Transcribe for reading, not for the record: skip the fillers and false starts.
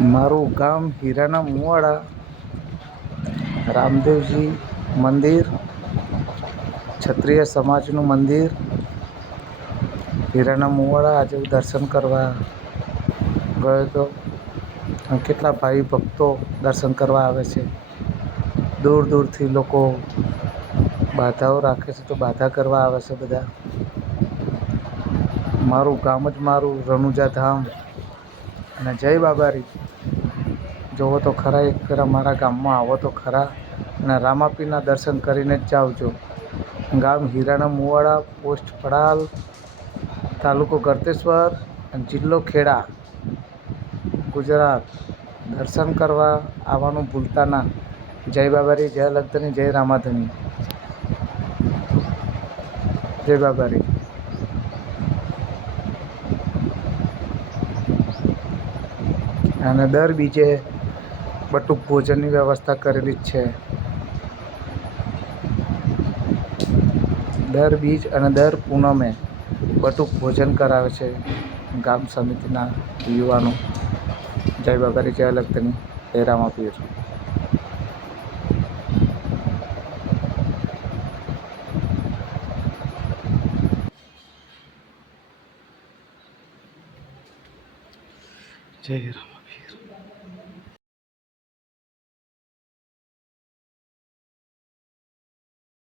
મારું ગામ હીરાના મુવાડા, રામદેવજી મંદિર, ક્ષત્રિય સમાજનું મંદિર હીરાના મુવાડા. આજે હું દર્શન કરવા ગયો હતો. કેટલા ભાવિ ભક્તો દર્શન કરવા આવે છે. દૂર દૂરથી લોકો બાધાઓ રાખે છે તો બાધા કરવા આવે છે બધા. મારું ગામ જ મારું રણુજા ધામ અને જય બાબારી. જોવો તો ખરા, એક ફેરા મારા ગામમાં આવો તો ખરા અને રામાપીરના દર્શન કરીને જ જાવજો. ગામ હીરાના મુવાડા, પોસ્ટ પડાલ, તાલુકો ગળતેશ્વર અને જિલ્લો ખેડા, ગુજરાત. દર્શન કરવા આવવાનું ભૂલતા ના. જય બાબારી, જય લખધણી, જય રામાધણી, જય બાબારી. અને દર બીજે બટુક ભોજનની વ્યવસ્થા કરેલી જ છે. દર બીજ અને દર પૂનમે બટુક ભોજન કરાવે છે ગામ સમિતિના યુવાનો. જય બાબારી, જય લખધણી, જય રામાપીર. જય રામ.